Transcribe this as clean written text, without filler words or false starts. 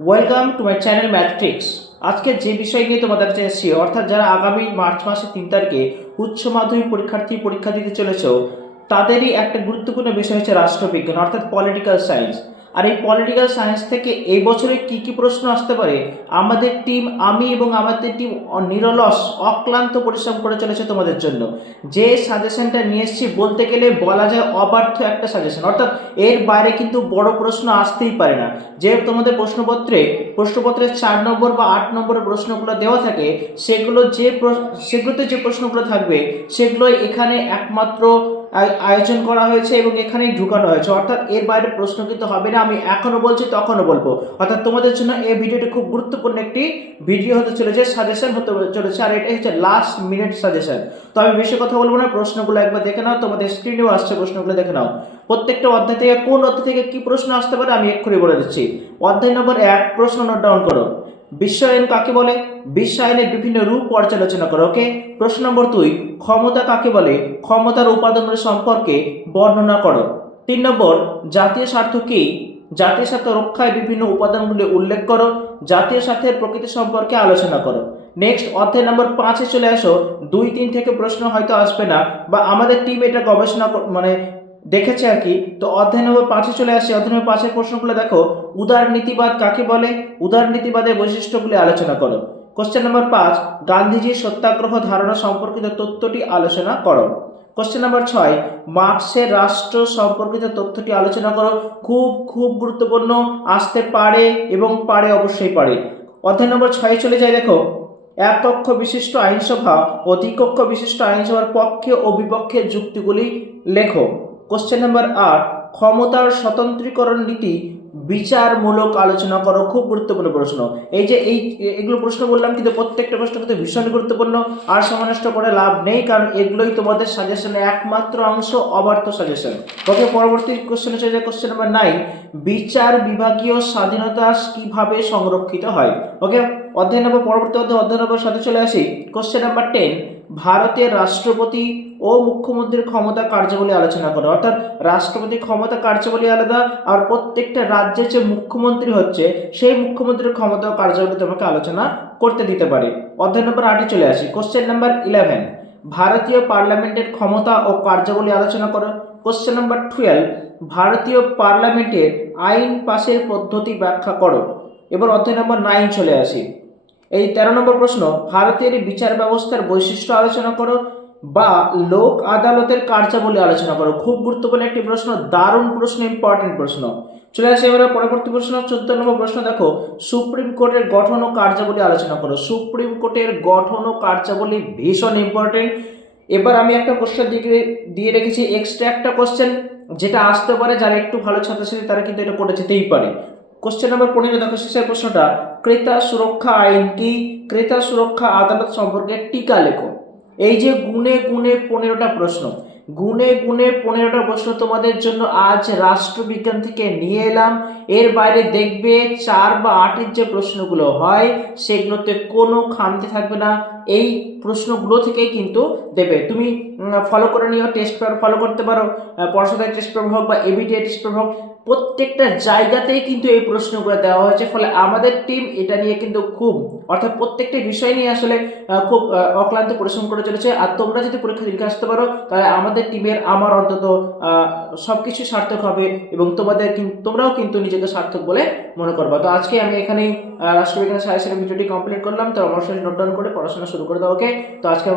Welcome to my channel math tricks. আজকে যে বিষয় নিয়ে তোমাদের কাছে এসেছি, অর্থাৎ যারা আগামী মার্চ মাসের 3 তারিখে উচ্চ মাধ্যমিক পরীক্ষার্থী পরীক্ষা দিতে চলেছ, তাদেরই একটা গুরুত্বপূর্ণ বিষয় হচ্ছে রাষ্ট্রবিজ্ঞান অর্থাৎ পলিটিক্যাল সায়েন্স। আর এই পলিটিক্যাল সায়েন্স থেকে এই বছরে কি কি প্রশ্ন আসতে পারে, আমাদের টিম, আমি এবং আমাদের টিম নিরলস অক্লান্ত পরিশ্রম করে চলেছে তোমাদের জন্য। যে সাজেশনটা নিয়ে এসেছি বলতে গেলে বলা যায় অবার্থ একটা সাজেশন, অর্থাৎ এর বাইরে কিন্তু বড় প্রশ্ন আসতেই পারে না। যে তোমাদের প্রশ্নপত্রের 4 নম্বর বা 8 নম্বরের প্রশ্নগুলো দেওয়া থাকে, সেগুলোতে যে প্রশ্নগুলো থাকবে সেগুলো এখানে একমাত্র আয়োজন করা হয়েছে এবং এখানেই ঢুকানো হয়েছে, অর্থাৎ এর বাইরে প্রশ্ন কিন্তু হবে না। আমি এখনো বলছি, তখনও বলবো, অর্থাৎ তোমাদের জন্য এই ভিডিওটি খুব গুরুত্বপূর্ণ একটি ভিডিও হতে চলেছে, সাজেশন হতে চলেছে, আর এটাই হচ্ছে লাস্ট মিনিট সাজেশন। তো আমি বেশি কথা বলবো না, প্রশ্নগুলো একবার দেখে নাও, তোমাদের স্ক্রিনেও আসছে, প্রশ্নগুলো দেখে নাও। প্রত্যেকটা অধ্যায় থেকে কোন অধ্যায় থেকে কি প্রশ্ন আসতে পারে আমি এক্ষুনি বলে দিচ্ছি। অধ্যায় নম্বর 1, প্রশ্ন নোট ডাউন করো। বিশ্বায়ন কাকে বলে? বিশ্বায়নের বিভিন্ন রূপ পর্যালোচনা করো। ওকে। প্রশ্ন নম্বর 2, ক্ষমতা কাকে বলে? ক্ষমতার উপাদানগুলো সম্পর্কে বর্ণনা করো। 3 নম্বর, জাতীয় স্বার্থ কি? জাতীয় স্বার্থ রক্ষায় বিভিন্ন উপাদানগুলি উল্লেখ করো। জাতীয় স্বার্থের প্রকৃতি সম্পর্কে আলোচনা করো। নেক্সট, অধ্যায় নম্বর 5-এ চলে আসো। 2-3 থেকে প্রশ্ন হয়তো আসবে না, বা আমাদের টিম এটা গবেষণা দেখেছে আর কি। তো অধ্যায় নম্বর 5-এ চলে আসে। অধ্যায় নম্বর 5-এর প্রশ্নগুলো দেখো। উদারনীতিবাদ কাকে বলে? উদারনীতিবাদের বৈশিষ্ট্যগুলি আলোচনা করো। কোশ্চেন নম্বর 5, গান্ধীজির সত্যাগ্রহ ধারণা সম্পর্কিত তথ্যটি আলোচনা করো। কোশ্চেন নম্বর 6, মার্ক্সের রাষ্ট্র সম্পর্কিত তথ্যটি আলোচনা করো। খুব খুব গুরুত্বপূর্ণ, আসতে পারে এবং পারে, অবশ্যই পারে। অধ্যায় নম্বর 6-এ চলে যায়, দেখো। এক কক্ষ বিশিষ্ট আইনসভা ও দ্বিকক্ষ বিশিষ্ট আইনসভার পক্ষে ও বিপক্ষে যুক্তিগুলি লেখো। কোশ্চেন নাম্বার 8, ক্ষমতার স্বতন্ত্রীকরণ নীতি বিচারমূলক আলোচনা করো। খুব গুরুত্বপূর্ণ প্রশ্ন। এগুলো প্রশ্ন বললাম, কিন্তু প্রত্যেকটা প্রশ্ন কিন্তু ভীষণ গুরুত্বপূর্ণ। আর সময় নষ্ট করে লাভ নেই, কারণ এগুলোই তোমাদের সাজেশনের একমাত্র অংশ, অবার্ত সাজেশন। ওকে, পরবর্তী কোশ্চেন হচ্ছে যে কোশ্চেন নাম্বার 9, বিচার বিভাগীয় স্বাধীনতা কিভাবে সংরক্ষিত হয়। ওকে। পরবর্তী অধ্যায় নম্বর 7-এ চলে আসি। কোশ্চেন নাম্বার 10, ভারতের রাষ্ট্রপতি ও মুখ্যমন্ত্রীর ক্ষমতা কার্যাবলী আলোচনা করো। অর্থাৎ রাষ্ট্রপতির ক্ষমতা কার্যাবলী আলাদা, আর প্রত্যেকটা রাজ্যের যে মুখ্যমন্ত্রী হচ্ছে সেই মুখ্যমন্ত্রীর ক্ষমতা ও কার্যাবলী তোমাকে আলোচনা করতে দিতে পারে। অধ্যায় নম্বর 8-এ চলে আসি। কোশ্চেন নাম্বার 11, ভারতীয় পার্লামেন্টের ক্ষমতা ও কার্যাবলী আলোচনা করো। কোশ্চেন নাম্বার 12, ভারতীয় পার্লামেন্টের আইন পাশের পদ্ধতি ব্যাখ্যা করো। এবার অধ্যায় নম্বর 9 চলে আসি। এই 13 নম্বর প্রশ্ন, ভারতের বিচার ব্যবস্থার বৈশিষ্ট্য আলোচনা করো বা লোক আদালতের কার্যাবলী আলোচনা করো। খুব গুরুত্বপূর্ণ একটি প্রশ্ন, দারুণ প্রশ্ন, ইম্পর্টেন্ট প্রশ্ন। চলে আসে এবারে পরবর্তী প্রশ্ন, 14 নম্বর প্রশ্ন দেখো। সুপ্রিম কোর্টের গঠন ও কার্যাবলী আলোচনা করো। সুপ্রিম কোর্টের গঠন ও কার্যাবলী ভীষণ ইম্পর্টেন্ট। এবার আমি একটা কোশ্চেন দিয়ে রেখেছি, এক্সট্রা একটা কোশ্চেন, যেটা আসতে পারে, যারা একটু ভালো ছাত্রছাত্রী তারা কিন্তু এটা করে যেতেই পারে। কোশ্চেন নম্বর 15 দেখো, শেষের প্রশ্নটা, ক্রেতা সুরক্ষা আইন কি? ক্রেতা সুরক্ষা আদালত সম্পর্কে টিকা লেখো। এই যে গুণে গুণে 15টা প্রশ্ন, গুণে গুণে 15টা প্রশ্ন তোমাদের জন্য আজ রাষ্ট্রবিজ্ঞান থেকে নিয়ে এলাম। এর বাইরে দেখবে 4 বা 8-এর যে প্রশ্নগুলো হয় সেগুলোতে কোনো খামতি থাকবে না। এই প্রশ্নগুলো থেকেই কিন্তু দেবে। তুমি ফলো করে নিও, টেস্ট পেপার ফলো করতে পারো, পড়াশোনায় টেস্ট পেপার হোক বা এবিটিআই টেস্ট পেপার হোক, প্রত্যেকটা জায়গাতেই কিন্তু এই প্রশ্নগুলো দেওয়া হয়েছে। ফলে আমাদের টিম এটা নিয়ে কিন্তু অর্থাৎ প্রত্যেকটা বিষয় নিয়ে আসলে খুব অক্লান্ত পরিশ্রম করে চলেছে। আর তোমরা যদি পরীক্ষা লিখে আসতে পারো, তাহলে আমাদের টিমের, আমার অন্তত সবকিছু সার্থক হবে, এবং তোমরাও কিন্তু নিজেকে সার্থক বলে মনে করবা। তো আজকে আমি এখানেই রাষ্ট্রবিজ্ঞানের সাজেশনের ভিডিওটি কমপ্লিট করলাম। তো অবশ্যই নোট ডাউন করে পড়াশোনা শুরু করে দাও। ওকে। তো আজকে